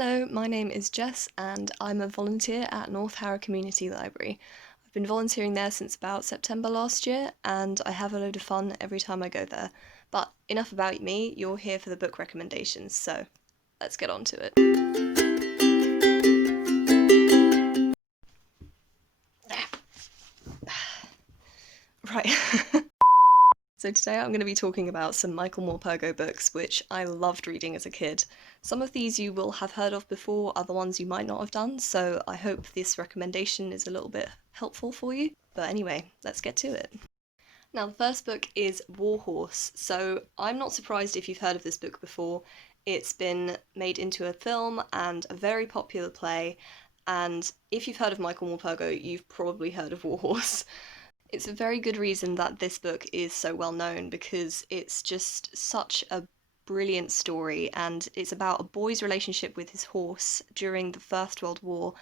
Hello, my name is Jess and I'm a volunteer at North Harrow Community Library. I've been volunteering there since about September last year and I have a load of fun every time I go there. But enough about me, you're here for the book recommendations, so let's get on to it. Right. So today I'm going to be talking about some Michael Morpurgo books which I loved reading as a kid. Some of these you will have heard of before, other ones you might not have done, so I hope this recommendation is a little bit helpful for you. But anyway, let's get to it. Now the first book is Warhorse, so I'm not surprised if you've heard of this book before. It's been made into a film and a very popular play, and if you've heard of Michael Morpurgo, you've probably heard of Warhorse. It's a very good reason that this book is so well known because it's just such a brilliant story, and it's about a boy's relationship with his horse during the First World War.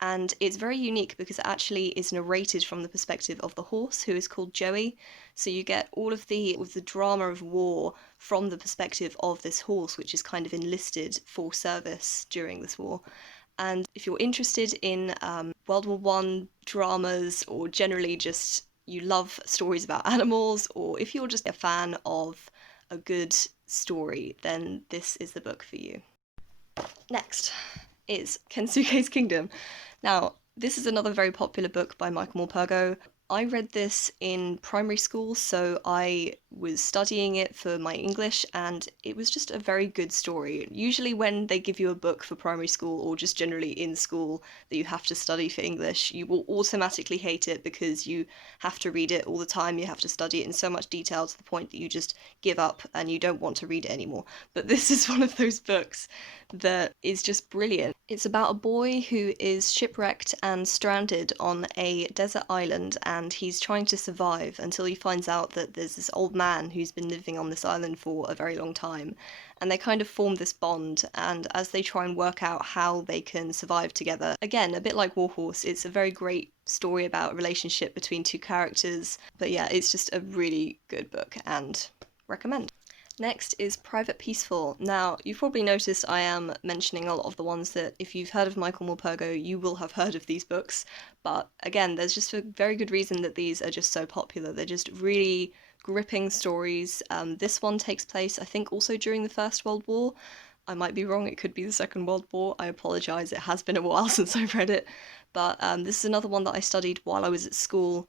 And it's very unique because it actually is narrated from the perspective of the horse, who is called Joey. So you get all of the drama of war from the perspective of this horse, which is kind of enlisted for service during this war. And if you're interested in World War One dramas, or generally just you love stories about animals, or if you're just a fan of a good story, then this is the book for you. Next is Sookies Kingdom. Now, this is another very popular book by Michael Morpurgo. I read this in primary school, so I was studying it for my English, and it was just a very good story. Usually when they give you a book for primary school, or just generally in school, that you have to study for English, you will automatically hate it because you have to read it all the time, you have to study it in so much detail to the point that you just give up and you don't want to read it anymore. But this is one of those books that is just brilliant. It's about a boy who is shipwrecked and stranded on a desert island, and he's trying to survive until he finds out that there's this old man who's been living on this island for a very long time. And they kind of form this bond, and as they try and work out how they can survive together, again, a bit like Warhorse, it's a very great story about a relationship between two characters. But yeah, it's just a really good book and recommend. Next is Private Peaceful. Now, you've probably noticed I am mentioning a lot of the ones that, if you've heard of Michael Morpurgo, you will have heard of these books. But again, there's just a very good reason that these are just so popular. They're just really gripping stories. This one takes place, I think, also during the First World War. I might be wrong, it could be the Second World War. I apologise, it has been a while since I've read it. But this is another one that I studied while I was at school,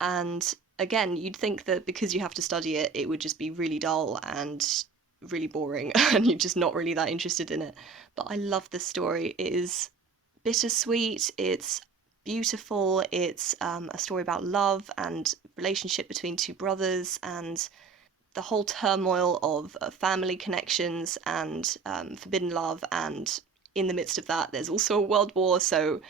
and again, you'd think that because you have to study it, it would just be really dull and really boring, and you're just not really that interested in it. But I love this story. It is bittersweet, it's beautiful, it's a story about love and relationship between two brothers, and the whole turmoil of family connections and forbidden love. And in the midst of that, there's also a world war, so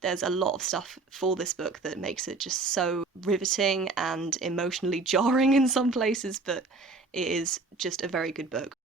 there's a lot of stuff for this book that makes it just so riveting and emotionally jarring in some places, but it is just a very good book.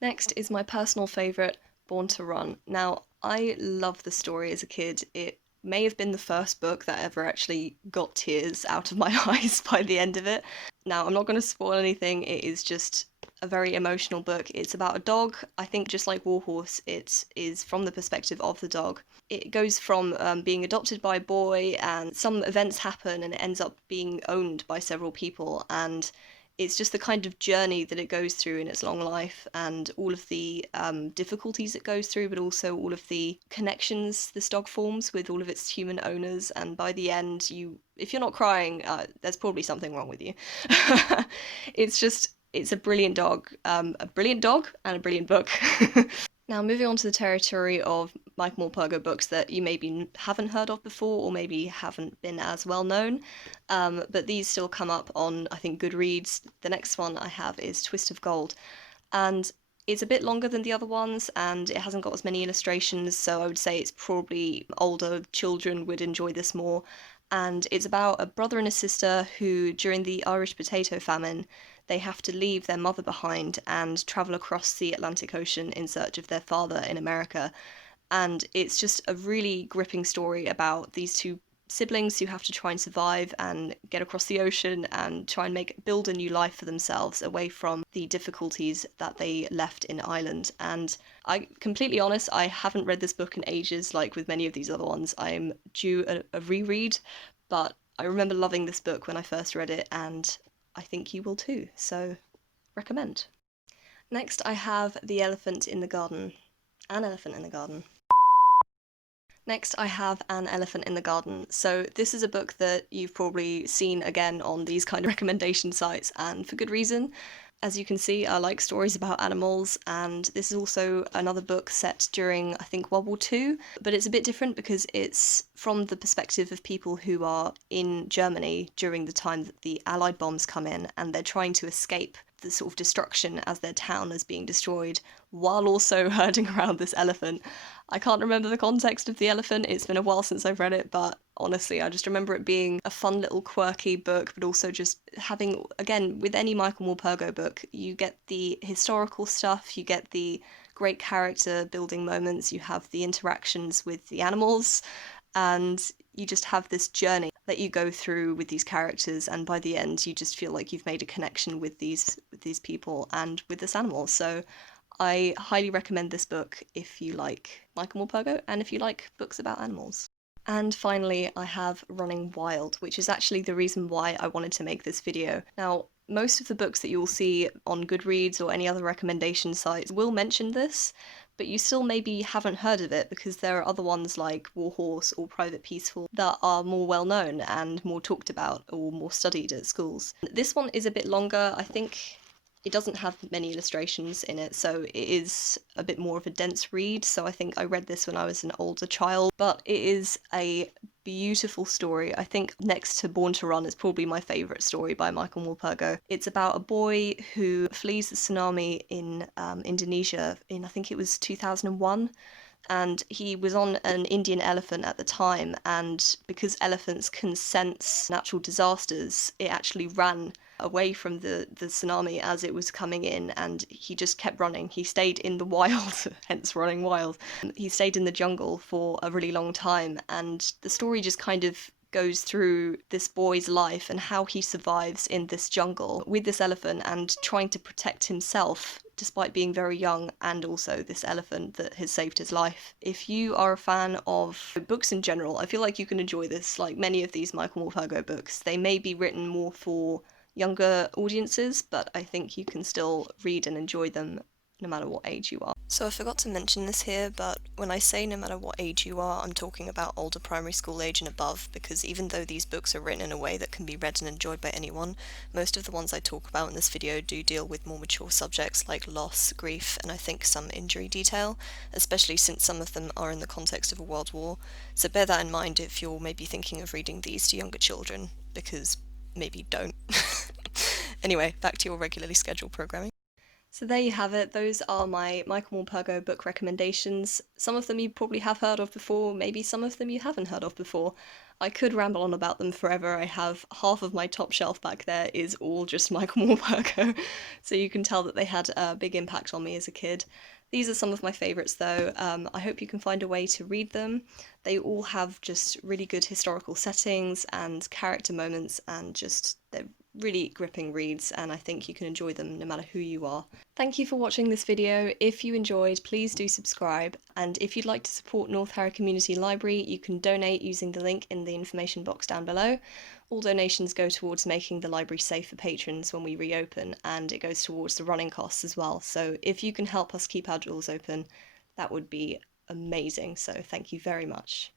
Next is my personal favourite, Born to Run. Now, I loved the story as a kid. It may have been the first book that ever actually got tears out of my eyes by the end of it. Now, I'm not going to spoil anything, it is just a very emotional book. It's about a dog. I think just like Warhorse, it is from the perspective of the dog. It goes from being adopted by a boy, and some events happen and it ends up being owned by several people, and it's just the kind of journey that it goes through in its long life, and all of the difficulties it goes through, but also all of the connections this dog forms with all of its human owners. And by the end, if you're not crying, there's probably something wrong with you. It's a brilliant dog and a brilliant book. Now, moving on to the territory of Michael Morpurgo books that you maybe haven't heard of before, or maybe haven't been as well known, but these still come up on, I think, Goodreads. The next one I have is Twist of Gold, and it's a bit longer than the other ones, and it hasn't got as many illustrations, so I would say it's probably older children would enjoy this more. And it's about a brother and a sister who, during the Irish potato famine, they have to leave their mother behind and travel across the Atlantic Ocean in search of their father in America. And it's just a really gripping story about these two siblings who have to try and survive and get across the ocean and try and build a new life for themselves away from the difficulties that they left in Ireland. And I completely honest, I haven't read this book in ages, like with many of these other ones. I'm due a reread, but I remember loving this book when I first read it, and I think you will too, so recommend. Next I have The Elephant in the Garden. An Elephant in the Garden. Next I have An Elephant in the Garden. So this is a book that you've probably seen again on these kind of recommendation sites, and for good reason. As you can see, I like stories about animals, and this is also another book set during, I think, World War II, but it's a bit different because it's from the perspective of people who are in Germany during the time that the Allied bombs come in, and they're trying to escape the sort of destruction as their town is being destroyed, while also herding around this elephant. I can't remember the context of the elephant, it's been a while since I've read it, but honestly, I just remember it being a fun little quirky book, but also just having, again, with any Michael Morpurgo book, you get the historical stuff, you get the great character building moments, you have the interactions with the animals, and you just have this journey that you go through with these characters, and by the end you just feel like you've made a connection with these people and with this animal. So I highly recommend this book if you like Michael Morpurgo and if you like books about animals. And finally, I have Running Wild, which is actually the reason why I wanted to make this video. Now, most of the books that you'll see on Goodreads or any other recommendation sites will mention this, but you still maybe haven't heard of it because there are other ones like Warhorse or Private Peaceful that are more well known and more talked about or more studied at schools. This one is a bit longer. I think it doesn't have many illustrations in it, so it is a bit more of a dense read, so I think I read this when I was an older child, but it is a beautiful story. I think next to Born to Run is probably my favourite story by Michael Morpurgo. It's about a boy who flees the tsunami in Indonesia in, I think it was 2001, and he was on an Indian elephant at the time, and because elephants can sense natural disasters, it actually ran away from the tsunami as it was coming in, and he just kept running. He stayed in the wild, hence Running Wild. He stayed in the jungle for a really long time, and the story just kind of goes through this boy's life and how he survives in this jungle with this elephant and trying to protect himself despite being very young, and also this elephant that has saved his life. If you are a fan of books in general, I feel like you can enjoy this. Like many of these Michael Morpurgo books, they may be written more for younger audiences, but I think you can still read and enjoy them no matter what age you are. So I forgot to mention this here, but when I say no matter what age you are, I'm talking about older primary school age and above, because even though these books are written in a way that can be read and enjoyed by anyone, most of the ones I talk about in this video do deal with more mature subjects like loss, grief, and I think some injury detail, especially since some of them are in the context of a world war. So bear that in mind if you're maybe thinking of reading these to younger children, because maybe don't. Anyway, back to your regularly scheduled programming. So there you have it, those are my Michael Morpurgo book recommendations. Some of them you probably have heard of before, maybe some of them you haven't heard of before. I could ramble on about them forever. I have half of my top shelf back there is all just Michael Morpurgo, so you can tell that they had a big impact on me as a kid. These are some of my favourites though. I hope you can find a way to read them. They all have just really good historical settings and character moments, and just they're really gripping reads, and I think you can enjoy them no matter who you are. Thank you for watching this video. If you enjoyed, please do subscribe, and if you'd like to support North Harrow Community Library, you can donate using the link in the information box down below. All donations go towards making the library safe for patrons when we reopen, and it goes towards the running costs as well, so if you can help us keep our doors open, that would be amazing, so thank you very much.